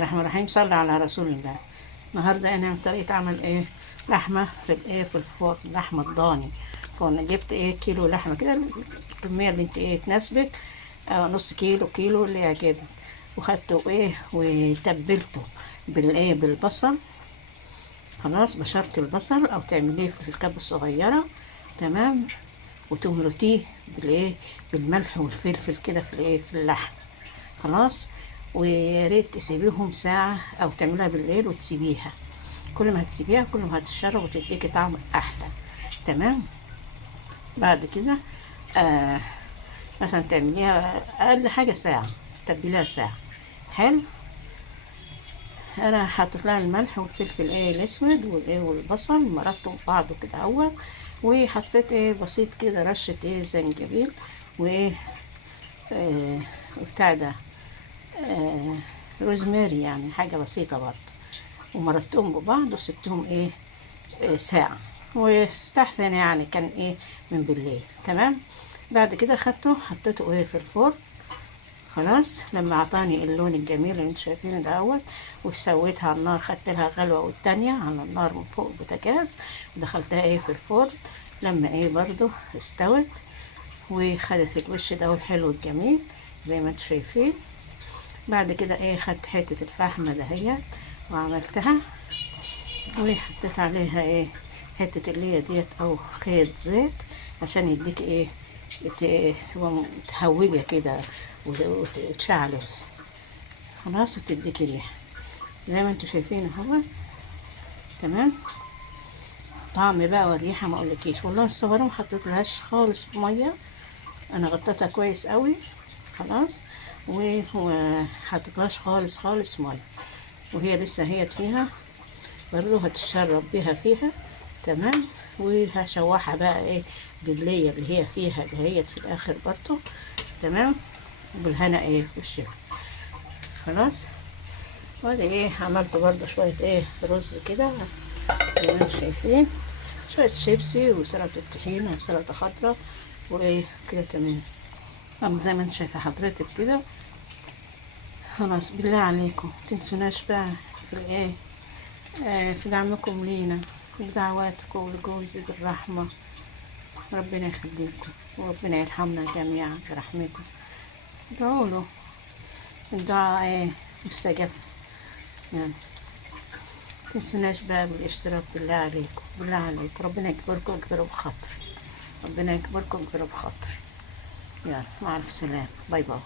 الرحمن الرحيم. صلى على رسول الله. النهارده انا طريقه عمل لحمه في في الفرن، لحمه الضاني فرن. جبت كيلو لحمه كده، الكميه اللي انت تناسبك، نص كيلو، كيلو اللي يعجبك. وخدته وتبلته بالبصل. خلاص بشرت البصل او تعمليه في الكبه الصغيره، تمام. وتمرطيه بالملح والفلفل كده في اللحم. خلاص. ويا ريت تسيبيهم ساعة أو تعملها بالليل وتسيبيها. كل ما هتسيبيها كل ما هتشرب وتديكي طعم أحلى، تمام. بعد كده آه مثلا تعمليها أقل حاجة ساعة، تتبليها ساعة. حلو. أنا حطيت لها الملح والفلفل الأسود والبصل، مرطتهم بعضه كده أول. وحطيت بسيط كده رشة زنجبيل و آه وبتاع ده آه روزماري، يعني حاجة بسيطة برضه. ومرتهم ببعض وسبتهم ساعة. ويستحسن يعني كان من بالليل، تمام. بعد كده خدته حطيته في الفرن. خلاص. لما عطاني اللون الجميل اللي انتوا شايفينه دوت، وسويتها على النار، خدت لها غلوة والتانية على النار من فوق البوتاجاز، ودخلتها في الفرن. لما برضو استوت وخدت الوش ده الحلو الجميل زي ما انتوا شايفين. بعد كده خدت حتة الفحمة دهيت وعملتها، وحطيت عليها حتة اللي هي ديت او خيط زيت، عشان يديك تبقى متهوجة كده وتشعل. خلاص. وتديك ريحة زي ما انتوا شايفين اهو، تمام. طعم بقى والريحة ما اقولكيش والله. الصغيرة ما حطيت لهاش خالص مية، انا غطيتها كويس قوي. خلاص. وحطيتلهاش خالص خالص مية، وهي لسه فيها برضو هتشرب بيها فيها، تمام. وهشوحها بقى باللية اللي هي فيها دهيت في الاخر برضو، تمام. بالهنا والشفا. خلاص. وادي عملت برضو شوية رز كده زي ما انتم شايفين، شوية شيبسي وسلطة طحينة وسلطة خضراء كده، تمام. زي ما انت شايفة حضرتك كده. خلاص. بالله عليكم متنسوناش بقى في في دعمكم لينا، في دعواتكم ولجوزي بالرحمة. ربنا يخليكم وربنا يرحمنا جميعا برحمته. ادعوا له، الدعاء مستجاب يعني. متنسوناش بقى بالاشتراك، بالله عليكم، بالله عليكم. ربنا يكبركم ويكبروا بخاطري، ربنا يكبركم ويكبروا بخاطري. يلا مع الف سلامة، باي باي.